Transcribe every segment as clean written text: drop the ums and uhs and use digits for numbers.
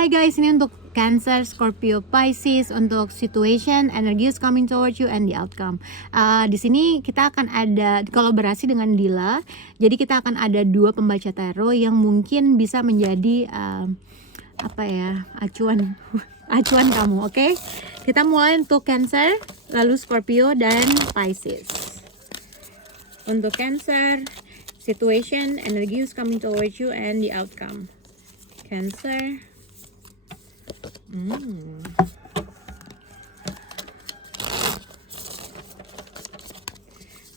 Hai guys, ini untuk Cancer, Scorpio, Pisces, untuk situation, energy is coming towards you and the outcome. Di sini kita akan ada kolaborasi dengan Dila. Jadi kita akan ada 2 pembaca tarot yang mungkin bisa menjadi acuan acuan kamu, oke? Kita mulai untuk Cancer, lalu Scorpio dan Pisces. Untuk Cancer, situation, energy is coming towards you and the outcome. Cancer.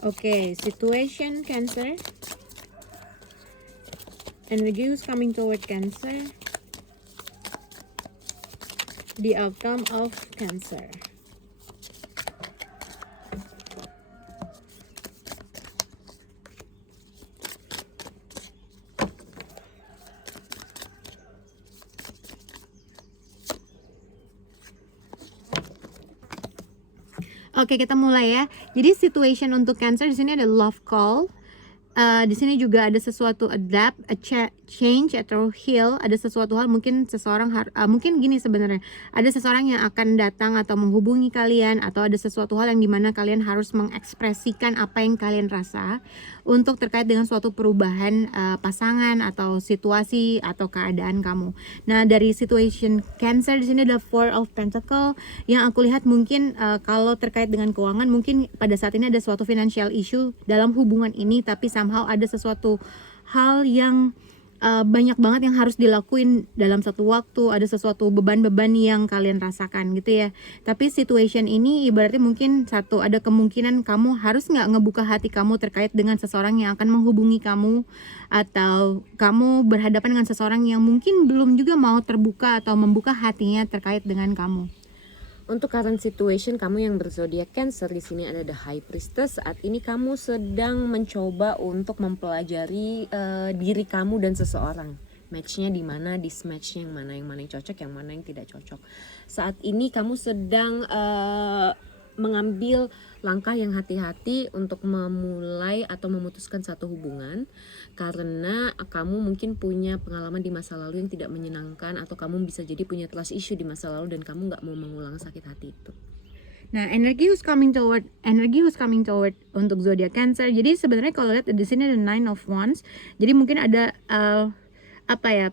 Okay, situation Cancer. Energy is coming toward Cancer. The outcome of Cancer. Oke, kita mulai ya. Jadi situation untuk Cancer di sini ada love call. Di sini juga ada sesuatu adapt, change atau heal. Ada sesuatu hal, mungkin seseorang mungkin gini sebenarnya. Ada seseorang yang akan datang atau menghubungi kalian, atau ada sesuatu hal yang dimana kalian harus mengekspresikan apa yang kalian rasa untuk terkait dengan suatu perubahan pasangan atau situasi atau keadaan kamu. Nah, dari situation Cancer di sini ada Four of Pentacle. Yang aku lihat mungkin kalau terkait dengan keuangan, mungkin pada saat ini ada suatu financial issue dalam hubungan ini, tapi somehow ada sesuatu hal yang banyak banget yang harus dilakuin dalam satu waktu. Ada sesuatu beban-beban yang kalian rasakan gitu ya. Tapi situation ini ibaratnya mungkin ada kemungkinan kamu harus nggak ngebuka hati kamu terkait dengan seseorang yang akan menghubungi kamu, atau kamu berhadapan dengan seseorang yang mungkin belum juga mau terbuka atau membuka hatinya terkait dengan kamu. Untuk current situation kamu yang berzodiak Cancer, di sini ada The High Priestess. Saat ini kamu sedang mencoba untuk mempelajari diri kamu dan seseorang. Matchnya di mana, dismatchnya yang mana yang cocok, yang mana yang tidak cocok. Saat ini kamu sedang mengambil langkah yang hati-hati untuk memulai atau memutuskan satu hubungan, karena kamu mungkin punya pengalaman di masa lalu yang tidak menyenangkan, atau kamu bisa jadi punya trust issue di masa lalu dan kamu nggak mau mengulang sakit hati itu. Nah, energy who's coming toward untuk zodiak Cancer. Jadi sebenarnya kalau lihat di sini ada Nine of Wands. Jadi mungkin ada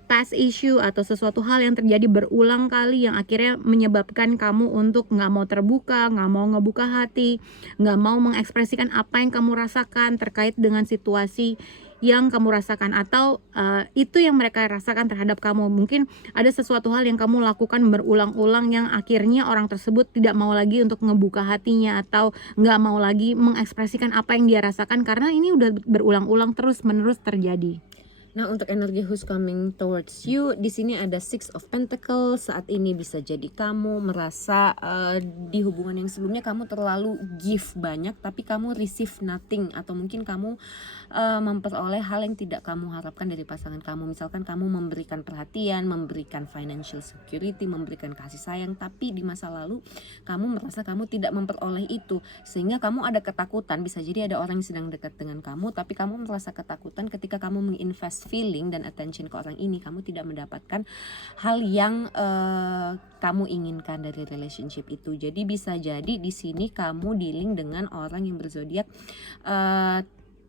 past issue atau sesuatu hal yang terjadi berulang kali yang akhirnya menyebabkan kamu untuk nggak mau terbuka, nggak mau ngebuka hati, nggak mau mengekspresikan apa yang kamu rasakan terkait dengan situasi yang kamu rasakan, atau itu yang mereka rasakan terhadap kamu. Mungkin ada sesuatu hal yang kamu lakukan berulang-ulang yang akhirnya orang tersebut tidak mau lagi untuk ngebuka hatinya, atau nggak mau lagi mengekspresikan apa yang dia rasakan karena ini udah berulang-ulang terus-menerus terjadi. Nah, untuk energi who's coming towards you, di sini ada Six of Pentacles. Saat ini bisa jadi kamu merasa di hubungan yang sebelumnya kamu terlalu give banyak, tapi kamu receive nothing, atau mungkin kamu memperoleh hal yang tidak kamu harapkan dari pasangan kamu. Misalkan kamu memberikan perhatian, memberikan financial security, memberikan kasih sayang, tapi di masa lalu kamu merasa kamu tidak memperoleh itu, sehingga kamu ada ketakutan. Bisa jadi ada orang yang sedang dekat dengan kamu, tapi kamu merasa ketakutan ketika kamu menginvest feeling dan attention ke orang ini, kamu tidak mendapatkan hal yang kamu inginkan dari relationship itu. Jadi bisa jadi di sini kamu dealing dengan orang yang berzodiak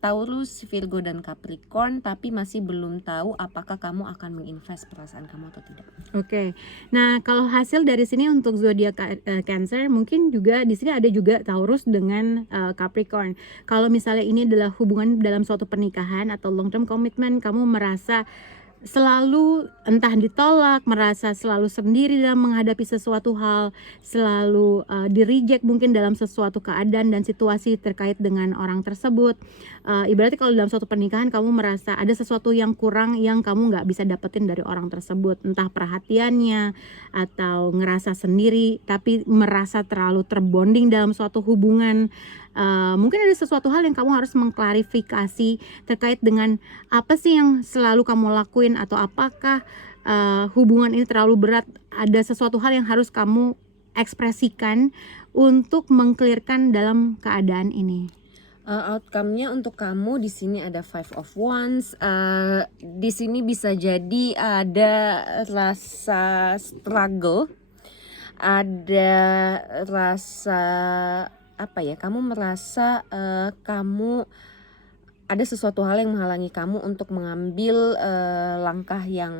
Taurus, Virgo, dan Capricorn, tapi masih belum tahu apakah kamu akan menginvest perasaan kamu atau tidak. Oke. Nah, kalau hasil dari sini untuk zodiak Cancer, mungkin juga di sini ada juga Taurus dengan Capricorn. Kalau misalnya ini adalah hubungan dalam suatu pernikahan atau long term commitment, kamu merasa selalu entah ditolak, merasa selalu sendiri dalam menghadapi sesuatu hal, selalu di reject mungkin dalam sesuatu keadaan dan situasi terkait dengan orang tersebut. Ibaratnya kalau dalam suatu pernikahan kamu merasa ada sesuatu yang kurang yang kamu nggak bisa dapetin dari orang tersebut, entah perhatiannya atau ngerasa sendiri, tapi merasa terlalu terbonding dalam suatu hubungan. Mungkin ada sesuatu hal yang kamu harus mengklarifikasi terkait dengan apa sih yang selalu kamu lakuin, atau apakah hubungan ini terlalu berat. Ada sesuatu hal yang harus kamu ekspresikan untuk mengklirkan dalam keadaan ini. Outcome-nya untuk kamu di sini ada Five of Wands. Di sini bisa jadi ada rasa struggle, ada rasa apa ya? Kamu merasa kamu ada sesuatu hal yang menghalangi kamu untuk mengambil langkah yang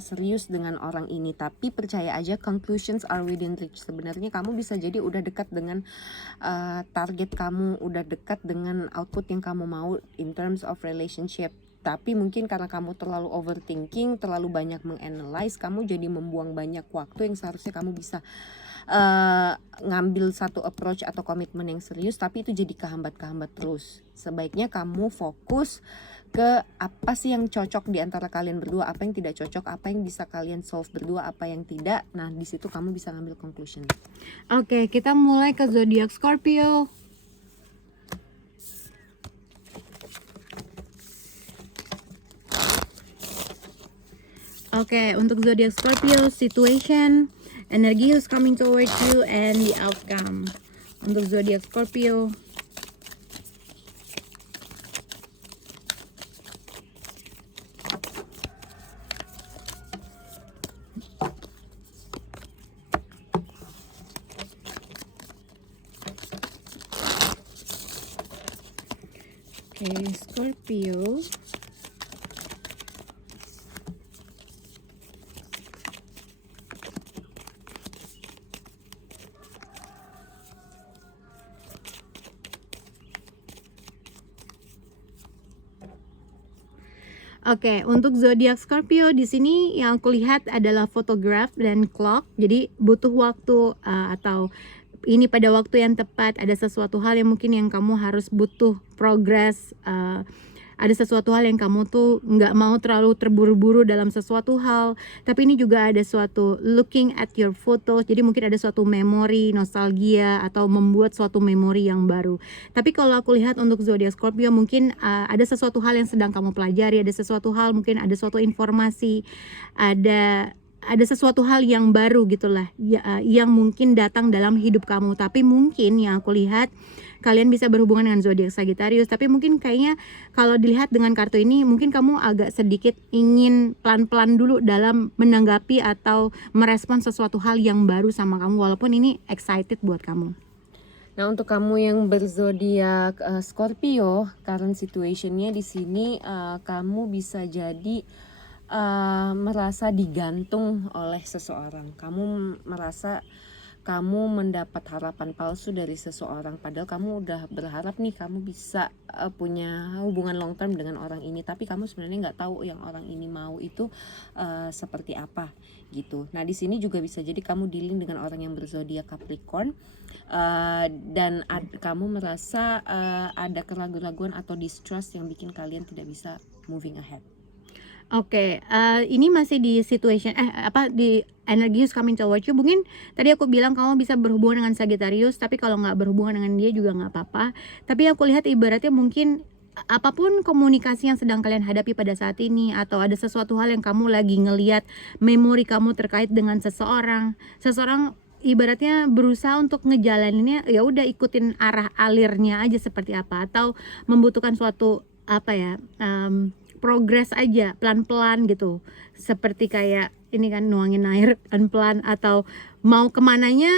serius dengan orang ini. Tapi percaya aja, conclusions are within reach. Sebenarnya kamu bisa jadi udah dekat dengan target kamu, udah dekat dengan output yang kamu mau in terms of relationship. Tapi mungkin karena kamu terlalu overthinking, terlalu banyak menganalyze, kamu jadi membuang banyak waktu yang seharusnya kamu bisa ngambil satu approach atau komitmen yang serius, tapi itu jadi kehambat-kehambat terus. Sebaiknya kamu fokus ke apa sih yang cocok di antara kalian berdua, apa yang tidak cocok, apa yang bisa kalian solve berdua, apa yang tidak. Nah, di situ kamu bisa ngambil conclusion. Oke, kita mulai ke zodiak Scorpio. Oke, untuk zodiak Scorpio, situation, energy who's coming towards you, and the outcome. Untuk zodiak Scorpio. Oke, Scorpio. Oke, untuk zodiak Scorpio di sini yang aku lihat adalah photograph dan clock. Jadi butuh waktu atau ini pada waktu yang tepat, ada sesuatu hal yang mungkin yang kamu harus butuh progress, ada sesuatu hal yang kamu tuh nggak mau terlalu terburu-buru dalam sesuatu hal, tapi ini juga ada suatu looking at your photos, jadi mungkin ada suatu memori, nostalgia, atau membuat suatu memori yang baru. Tapi kalau aku lihat untuk zodiak Scorpio, mungkin ada sesuatu hal yang sedang kamu pelajari, ada sesuatu hal, mungkin ada suatu informasi, ada sesuatu hal yang baru gitulah yang mungkin datang dalam hidup kamu. Tapi mungkin yang aku lihat kalian bisa berhubungan dengan zodiak Sagittarius, tapi mungkin kayaknya kalau dilihat dengan kartu ini mungkin kamu agak sedikit ingin pelan-pelan dulu dalam menanggapi atau merespon sesuatu hal yang baru sama kamu, walaupun ini excited buat kamu. Nah, untuk kamu yang berzodiak Scorpio, current situationnya di sini kamu bisa jadi merasa digantung oleh seseorang. Kamu merasa kamu mendapat harapan palsu dari seseorang, padahal kamu udah berharap nih kamu bisa punya hubungan long term dengan orang ini, tapi kamu sebenarnya nggak tahu yang orang ini mau itu seperti apa gitu. Nah, di sini juga bisa jadi kamu dealing dengan orang yang berzodiak Capricorn, dan kamu merasa ada keraguan-raguan atau distrust yang bikin kalian tidak bisa moving ahead. Oke, ini masih di situation di energy who's coming towards you. Mungkin tadi aku bilang kamu bisa berhubungan dengan Sagittarius, tapi kalau nggak berhubungan dengan dia juga nggak apa-apa. Tapi aku lihat ibaratnya mungkin apapun komunikasi yang sedang kalian hadapi pada saat ini, atau ada sesuatu hal yang kamu lagi ngelihat memori kamu terkait dengan seseorang ibaratnya berusaha untuk ngejalaninnya, ya udah ikutin arah alirnya aja seperti apa, atau membutuhkan suatu progress aja pelan-pelan gitu, seperti kayak ini kan nuangin air pelan-pelan, atau mau kemananya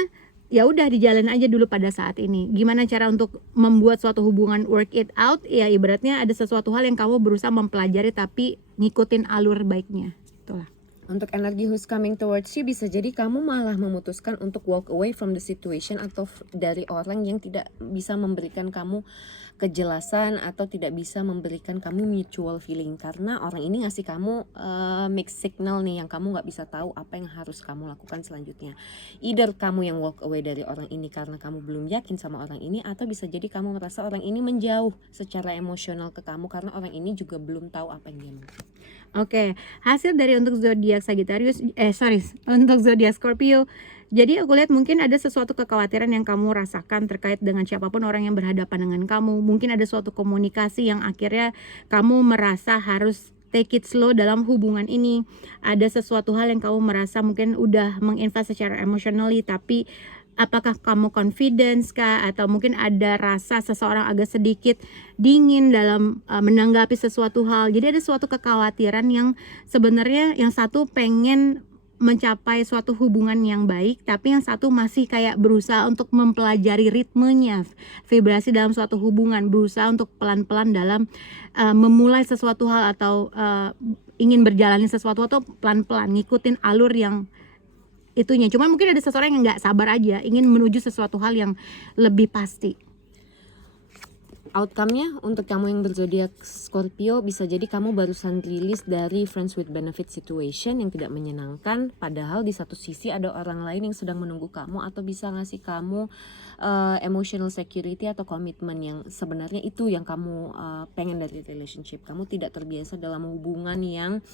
ya udah dijalan aja dulu pada saat ini. Gimana cara untuk membuat suatu hubungan work it out, ya ibaratnya ada sesuatu hal yang kamu berusaha mempelajari tapi ngikutin alur baiknya, itulah. Untuk energi who's coming towards you, bisa jadi kamu malah memutuskan untuk walk away from the situation, atau dari orang yang tidak bisa memberikan kamu kejelasan atau tidak bisa memberikan kamu mutual feeling, karena orang ini ngasih kamu mixed signal nih yang kamu nggak bisa tahu apa yang harus kamu lakukan selanjutnya. Either kamu yang walk away dari orang ini karena kamu belum yakin sama orang ini, atau bisa jadi kamu merasa orang ini menjauh secara emosional ke kamu karena orang ini juga belum tahu apa yang dia mau. Oke, hasil dari untuk zodiak Sagittarius, untuk zodiak Scorpio. Jadi aku lihat mungkin ada sesuatu kekhawatiran yang kamu rasakan terkait dengan siapapun orang yang berhadapan dengan kamu. Mungkin ada suatu komunikasi yang akhirnya kamu merasa harus take it slow dalam hubungan ini. Ada sesuatu hal yang kamu merasa mungkin udah menginvest secara emotionally, tapi apakah kamu confidence kah, atau mungkin ada rasa seseorang agak sedikit dingin dalam menanggapi sesuatu hal. Jadi ada suatu kekhawatiran yang sebenarnya yang satu pengen mencapai suatu hubungan yang baik, tapi yang satu masih kayak berusaha untuk mempelajari ritmenya, vibrasi dalam suatu hubungan, berusaha untuk pelan-pelan dalam memulai sesuatu hal, atau ingin berjalani sesuatu, atau pelan-pelan ngikutin alur yang itunya. Cuman mungkin ada seseorang yang nggak sabar aja, ingin menuju sesuatu hal yang lebih pasti. Outcome-nya untuk kamu yang berzodiak Scorpio, bisa jadi kamu barusan rilis dari friends with benefit situation yang tidak menyenangkan, padahal di satu sisi ada orang lain yang sedang menunggu kamu atau bisa ngasih kamu emotional security atau komitmen yang sebenarnya itu yang kamu pengen dari relationship. Kamu tidak terbiasa dalam hubungan yang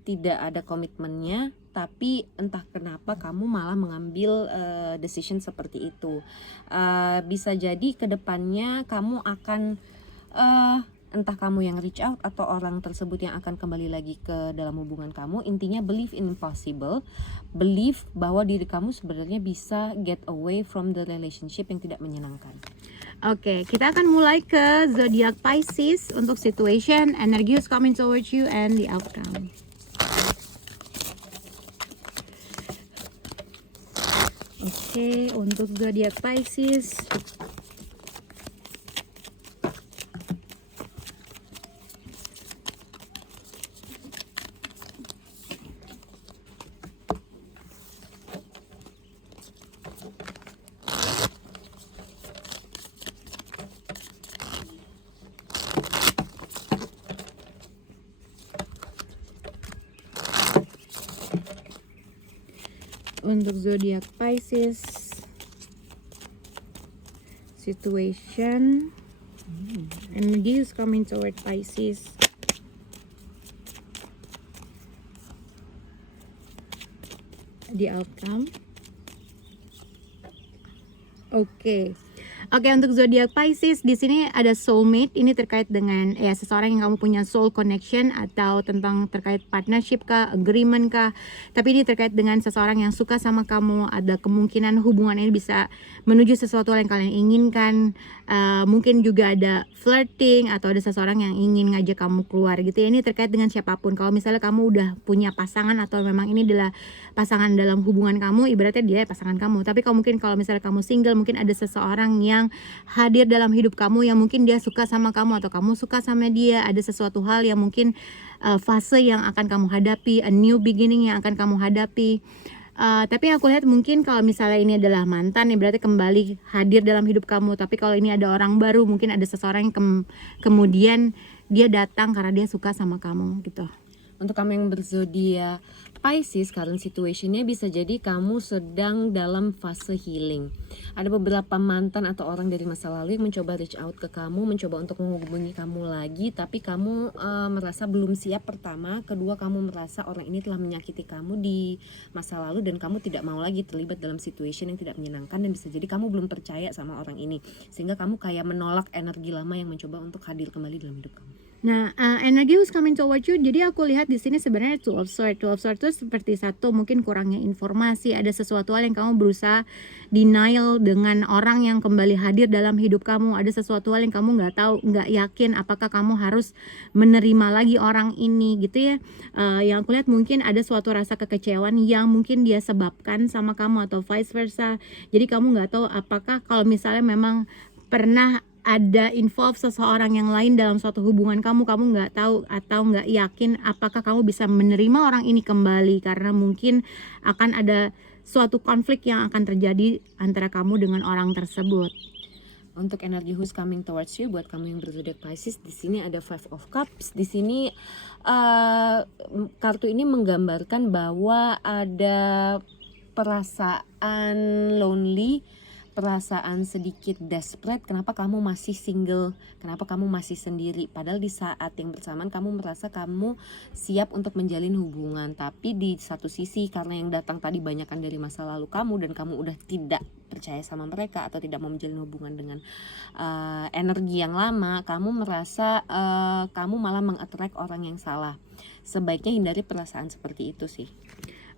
tidak ada komitmennya, tapi entah kenapa kamu malah mengambil decision seperti itu. Bisa jadi kedepannya kamu akan entah kamu yang reach out atau orang tersebut yang akan kembali lagi ke dalam hubungan kamu. Intinya believe in impossible, believe bahwa diri kamu sebenarnya bisa get away from the relationship yang tidak menyenangkan. Oke, kita akan mulai ke zodiak Pisces untuk situation, energy is coming towards you, and the outcome. Oke, untuk zodiak Pisces, untuk zodiak Pisces situation, energy is coming toward Pisces. The outcome. Oke. Oke, untuk zodiak Pisces di sini ada soulmate. Ini terkait dengan ya seseorang yang kamu punya soul connection, atau tentang terkait partnership kah, agreement kah. Tapi ini terkait dengan seseorang yang suka sama kamu. Ada kemungkinan hubungan ini bisa menuju sesuatu yang kalian inginkan. Mungkin juga ada flirting, atau ada seseorang yang ingin ngajak kamu keluar gitu ya. Ini terkait dengan siapapun. Kalau misalnya kamu udah punya pasangan, atau memang ini adalah pasangan dalam hubungan kamu, ibaratnya dia pasangan kamu. Tapi kalau misalnya kamu single, mungkin ada seseorang yang hadir dalam hidup kamu yang mungkin dia suka sama kamu, atau kamu suka sama dia. Ada sesuatu hal yang mungkin fase yang akan kamu hadapi, a new beginning yang akan kamu hadapi. Tapi aku lihat mungkin kalau misalnya ini adalah mantan, ya berarti kembali hadir dalam hidup kamu. Tapi kalau ini ada orang baru, mungkin ada seseorang yang kemudian dia datang karena dia suka sama kamu gitu. Untuk kamu yang berzodiak Pisces, current situationnya bisa jadi kamu sedang dalam fase healing. Ada beberapa mantan atau orang dari masa lalu yang mencoba reach out ke kamu, mencoba untuk menghubungi kamu lagi, tapi kamu merasa belum siap. Pertama, kedua, kamu merasa orang ini telah menyakiti kamu di masa lalu dan kamu tidak mau lagi terlibat dalam situation yang tidak menyenangkan, dan bisa jadi kamu belum percaya sama orang ini sehingga kamu kayak menolak energi lama yang mencoba untuk hadir kembali dalam hidup kamu. Nah, energy who's coming toward you. Jadi aku lihat di sini sebenarnya Two of Swords. Two of Swords itu seperti satu, mungkin kurangnya informasi. Ada sesuatu hal yang kamu berusaha denial dengan orang yang kembali hadir dalam hidup kamu. Ada sesuatu hal yang kamu nggak tahu, nggak yakin apakah kamu harus menerima lagi orang ini gitu ya. Yang aku lihat mungkin ada suatu rasa kekecewaan yang mungkin dia sebabkan sama kamu, atau vice versa. Jadi kamu nggak tahu apakah kalau misalnya memang pernah ada involve seseorang yang lain dalam suatu hubungan kamu nggak tahu atau nggak yakin apakah kamu bisa menerima orang ini kembali, karena mungkin akan ada suatu konflik yang akan terjadi antara kamu dengan orang tersebut. Untuk energi who's coming towards you, buat kamu yang berzodiak Pisces, di sini ada Five of Cups. Di sini kartu ini menggambarkan bahwa ada perasaan lonely, perasaan sedikit desperate. Kenapa kamu masih single? Kenapa kamu masih sendiri? Padahal di saat yang bersamaan kamu merasa kamu siap untuk menjalin hubungan. Tapi di satu sisi karena yang datang tadi banyakan dari masa lalu kamu, dan kamu udah tidak percaya sama mereka atau tidak mau menjalin hubungan dengan energi yang lama, kamu merasa kamu malah mengattract orang yang salah. Sebaiknya hindari perasaan seperti itu sih.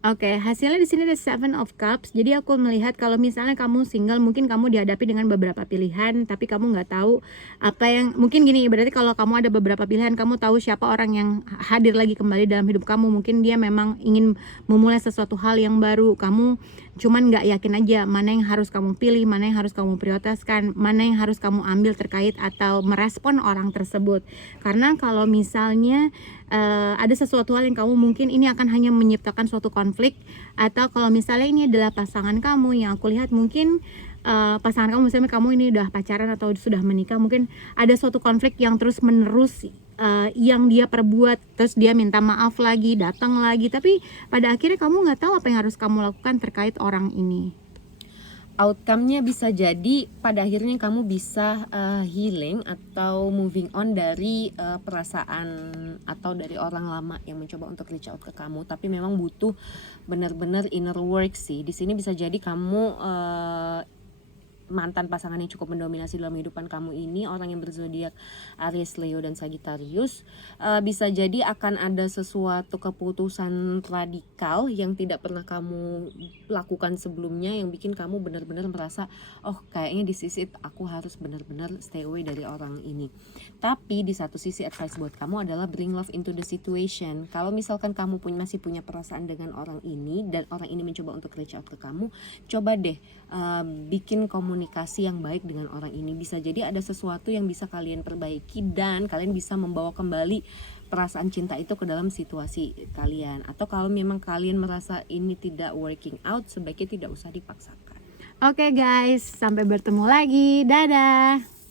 Oke, hasilnya di sini ada Seven of Cups. Jadi aku melihat kalau misalnya kamu single, mungkin kamu dihadapi dengan beberapa pilihan, tapi kamu nggak tahu apa yang, mungkin gini, berarti kalau kamu ada beberapa pilihan, kamu tahu siapa orang yang hadir lagi kembali dalam hidup kamu. Mungkin dia memang ingin memulai sesuatu hal yang baru. Kamu cuman nggak yakin aja mana yang harus kamu pilih, mana yang harus kamu prioritaskan, mana yang harus kamu ambil terkait atau merespon orang tersebut. Karena kalau misalnya ada sesuatu hal yang kamu mungkin ini akan hanya menciptakan suatu konflik, atau kalau misalnya ini adalah pasangan kamu yang aku lihat mungkin pasangan kamu, misalnya kamu ini udah pacaran atau sudah menikah, mungkin ada suatu konflik yang terus menerus yang dia perbuat, terus dia minta maaf lagi, datang lagi, tapi pada akhirnya kamu nggak tahu apa yang harus kamu lakukan terkait orang ini. Outcome-nya bisa jadi pada akhirnya kamu bisa healing atau moving on dari perasaan atau dari orang lama yang mencoba untuk reach out ke kamu, tapi memang butuh benar-benar inner work sih. Di sini bisa jadi kamu mantan pasangan yang cukup mendominasi dalam kehidupan kamu ini, orang yang berzodiak Aries, Leo, dan Sagittarius, bisa jadi akan ada sesuatu keputusan radikal yang tidak pernah kamu lakukan sebelumnya, yang bikin kamu benar-benar merasa, oh kayaknya di sisi aku harus benar-benar stay away dari orang ini. Tapi di satu sisi advice buat kamu adalah bring love into the situation. Kalau misalkan kamu masih punya perasaan dengan orang ini, dan orang ini mencoba untuk reach out ke kamu, coba deh bikin komunikasi yang baik dengan orang ini. Bisa jadi ada sesuatu yang bisa kalian perbaiki dan kalian bisa membawa kembali perasaan cinta itu ke dalam situasi kalian. Atau kalau memang kalian merasa ini tidak working out, sebaiknya tidak usah dipaksakan. Oke guys, sampai bertemu lagi. Dadah.